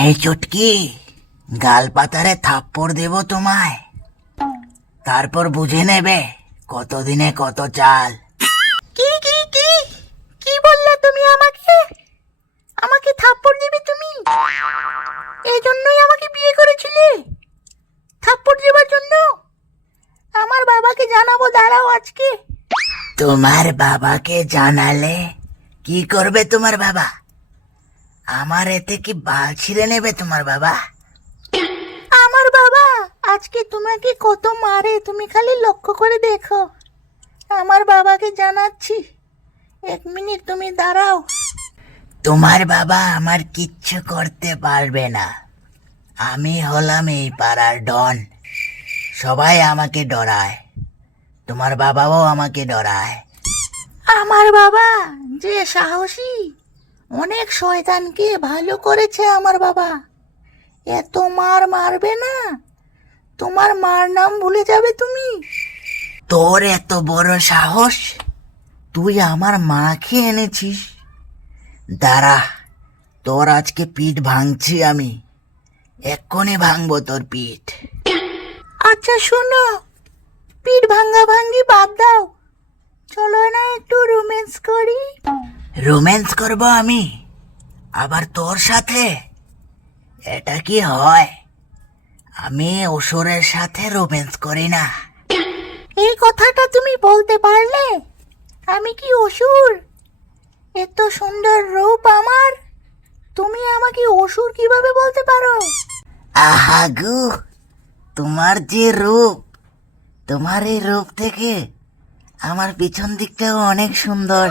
এই চুটকি, গাল পাতারে থাপ্পড় দেব তোমায়, তারপর বুঝে নেবে কতদিনে কত চাল। কি কি কি কি বললে তুমি? আমাকে আমাকে থাপ্পড় দিবে তুমি? এই জন্যই আমাকে বিয়ে করেছিলে? থাপ্পড় দেবার জন্য? আমার বাবাকে জানাবো, দাঁড়াও আজকে। তোমার বাবাকে জানালে কি করবে তোমার বাবা? আমার এতে কি বাল ছিঁড়ে নেবে তোমার বাবা? আমার বাবা আজকে তোমাকে কত মারে, তুমি খালি লক্ষ্য করে দেখো। আমার বাবাকে জানাচ্ছি, 1 মিনিট তুমি দাঁড়াও। তোমার বাবা আমার কিচ্ছু করতে পারবে না। আমি হলাম এই পাড়ার ডন, সবাই আমাকে ডরায়, তোমার বাবাও আমাকে ডরায়। আমার বাবা যে সাহসী, অনেক শয়তানকে ভালো করেছে আমার বাবা। এত মার মারবে না, তোমার মার নাম ভুলে যাবে তুমি। তোর এত বড় সাহস, তুই আমার মাকে এনেছিস? দাঁড়া, তোর আজকে পিঠ ভাঙছি আমি, এক্ষুনি ভাঙবো তোর পিঠ। আচ্ছা শোনো, পিঠ ভাঙ্গা ভাঙ্গি বাদ দাও, চলো না একটু রোম্যান্স করি। রোম্যান্স করব আমি আবার তোর সাথে? এটা কি হয়? আমি অসুরের সাথে রোম্যান্স করি না। এই কথাটা তুমি বলতে পারলে? আমি কি অসুর? এত সুন্দর রূপ আমার, তুমি আমাকে অসুর কিভাবে বলতে পারো? আহা গু, তোমার যে রূপ, তোমার এই রূপ থেকে আমার পিছন দিকটাও অনেক সুন্দর।